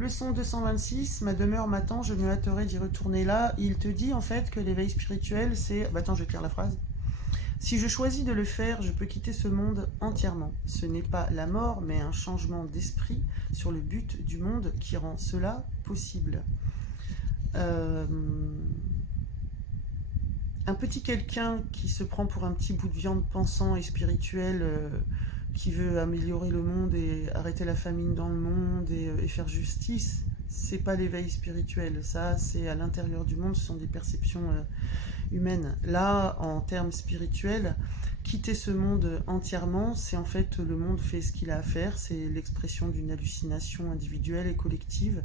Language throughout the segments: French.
Leçon 226, ma demeure m'attend, je me hâterai d'y retourner. Là, il te dit en fait que l'éveil spirituel, c'est... Bah attends, je vais te lire la phrase. Si je choisis de le faire, je peux quitter ce monde entièrement. Ce n'est pas la mort, mais un changement d'esprit sur le but du monde qui rend cela possible. Un petit quelqu'un qui se prend pour un petit bout de viande pensant et spirituel, qui veut améliorer le monde et arrêter la famine dans le monde et faire justice, c'est pas l'éveil spirituel. Ça, c'est à l'intérieur du monde, ce sont des perceptions humaines. Là, en termes spirituels, quitter ce monde entièrement, c'est en fait le monde fait ce qu'il a à faire, c'est l'expression d'une hallucination individuelle et collective.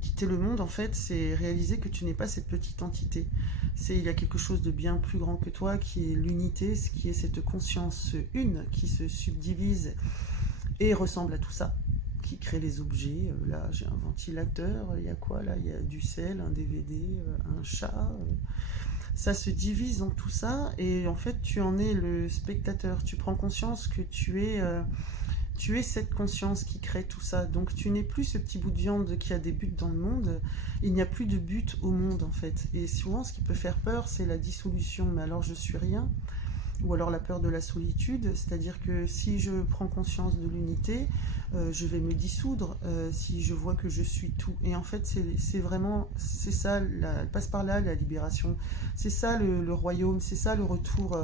Quitter le monde, en fait, c'est réaliser que tu n'es pas cette petite entité. Il y a quelque chose de bien plus grand que toi, qui est l'unité, ce qui est cette conscience une, qui se subdivise et ressemble à tout ça, qui crée les objets. Là, j'ai un ventilateur, il y a quoi là? Il y a du sel, un DVD, un chat. Ça se divise en tout ça, et en fait, tu en es le spectateur. Tu prends conscience que tu es cette conscience qui crée tout ça. Donc tu n'es plus ce petit bout de viande qui a des buts dans le monde. Il n'y a plus de but au monde en fait. Et souvent ce qui peut faire peur, c'est la dissolution. Mais alors je suis rien. Ou alors la peur de la solitude. C'est-à-dire que si je prends conscience de l'unité, je vais me dissoudre si je vois que je suis tout. Et en fait c'est vraiment, c'est ça, elle passe par là la libération. C'est ça le royaume, c'est ça le retour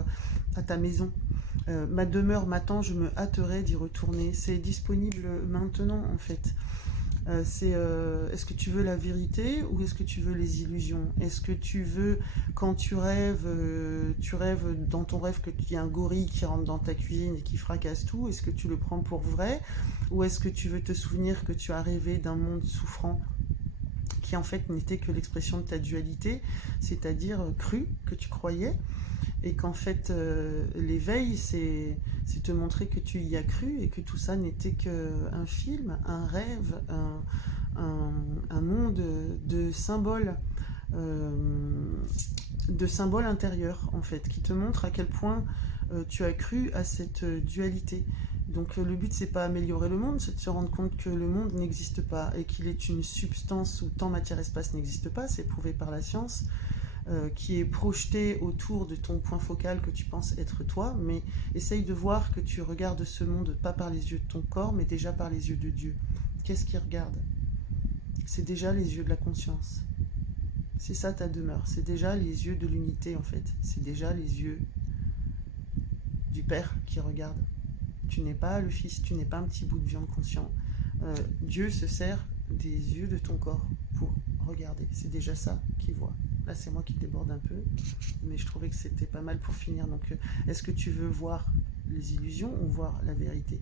à ta maison. Ma demeure m'attend, je me hâterai d'y retourner. C'est disponible maintenant en fait. Est-ce que tu veux la vérité ou est-ce que tu veux les illusions? Est-ce que tu veux, quand tu rêves dans ton rêve qu'il y a un gorille qui rentre dans ta cuisine et qui fracasse tout? Est-ce que tu le prends pour vrai? Ou est-ce que tu veux te souvenir que tu as rêvé d'un monde souffrant qui en fait n'était que l'expression de ta dualité, c'est-à-dire cru, que tu croyais, et qu'en fait l'éveil c'est te montrer que tu y as cru et que tout ça n'était qu'un film, un rêve, un monde de symboles intérieurs en fait, qui te montre à quel point tu as cru à cette dualité. Donc le but c'est pas améliorer le monde, c'est de se rendre compte que le monde n'existe pas et qu'il est une substance où temps, matière, espace n'existe pas, c'est prouvé par la science, qui est projeté autour de ton point focal que tu penses être toi, mais essaye de voir que tu regardes ce monde pas par les yeux de ton corps, mais déjà par les yeux de Dieu. Qu'est-ce qu'il regarde? C'est déjà les yeux de la conscience. C'est ça ta demeure, c'est déjà les yeux de l'unité en fait, c'est déjà les yeux du Père qui regarde. Tu n'es pas le Fils, tu n'es pas un petit bout de viande conscient. Dieu se sert des yeux de ton corps pour regarder, c'est déjà ça qu'il voit. Là, c'est moi qui déborde un peu, mais je trouvais que c'était pas mal pour finir. Donc, est-ce que tu veux voir les illusions ou voir la vérité?